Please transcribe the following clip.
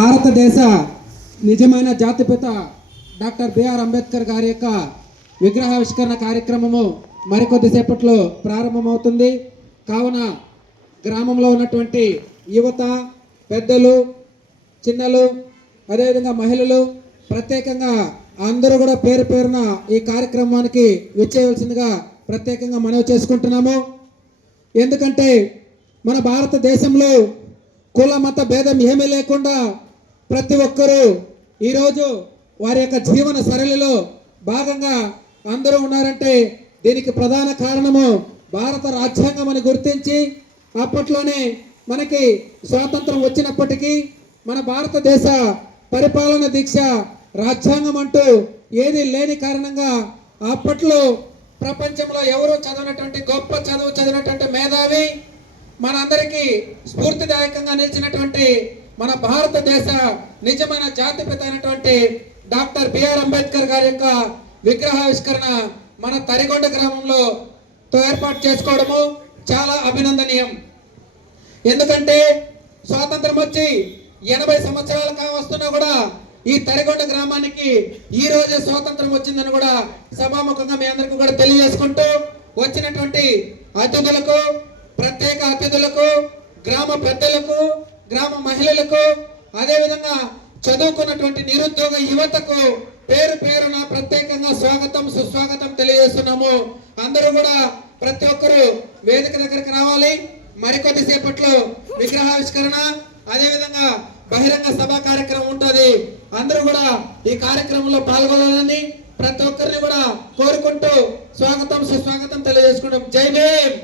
భారతదేశ నిజమైన జాతిపిత డాక్టర్ బిఆర్ అంబేద్కర్ గారి యొక్క విగ్రహావిష్కరణ కార్యక్రమము మరికొద్దిసేపట్లో ప్రారంభమవుతుంది. కావున గ్రామంలో ఉన్నటువంటి యువత, పెద్దలు, చిన్నలు, అదేవిధంగా మహిళలు ప్రత్యేకంగా అందరూ కూడా పేరు పేరున ఈ కార్యక్రమానికి విచ్చేయవలసిందిగా ప్రత్యేకంగా మనవి చేసుకుంటున్నాము. ఎందుకంటే మన భారతదేశంలో కుల మత భేదం ఏమీ లేకుండా ప్రతి ఒక్కరూ ఈరోజు వారి యొక్క జీవన సరళిలో భాగంగా అందరూ ఉన్నారంటే దీనికి ప్రధాన కారణము భారత రాజ్యాంగం అని గుర్తించి అప్పట్లోనే మనకి స్వాతంత్రం వచ్చినప్పటికీ మన భారతదేశ పరిపాలన దీక్ష రాజ్యాంగం అంటూ ఏది లేని కారణంగా అప్పట్లో ప్రపంచంలో ఎవరు చదివినటువంటి గొప్ప చదువు చదివినటువంటి మేధావి మనందరికీ స్ఫూర్తిదాయకంగా నిలిచినటువంటి మన భారతదేశ నిజమైన జాతిపిత అయినటువంటి డాక్టర్ బిఆర్ అంబేద్కర్ గారి యొక్క విగ్రహావిష్కరణ మన తరిగొండ గ్రామంలో ఏర్పాటు చేసుకోవడము చాలా అభినందనీయం. ఎందుకంటే స్వాతంత్రం వచ్చి 80 సంవత్సరాలు కావస్తున్నా కూడా ఈ తరిగొండ గ్రామానికి ఈ రోజే స్వాతంత్రం వచ్చిందని కూడా సభాముఖంగా మీ అందరికీ కూడా తెలియజేసుకుంటూ వచ్చినటువంటి అతిథులకు, ప్రత్యేక అతిథులకు, గ్రామ పెద్దలకు, గ్రామ మహిళలకు, అదేవిధంగా చదువుకున్నటువంటి నిరుద్యోగ యువతకు పేరు పేరున ప్రత్యేకంగా స్వాగతం సుస్వాగతం తెలియజేస్తున్నాము. అందరూ కూడా ప్రతి ఒక్కరూ వేదిక దగ్గరికి రావాలి. మరికొద్దిసేపట్లో విగ్రహావిష్కరణ, అదేవిధంగా బహిరంగ సభ కార్యక్రమం ఉంటుంది. అందరూ కూడా ఈ కార్యక్రమంలో పాల్గొనాలని ప్రతి ఒక్కరిని కూడా కోరుకుంటూ స్వాగతం సుస్వాగతం తెలియజేసుకుంటాం. జై భీమ్.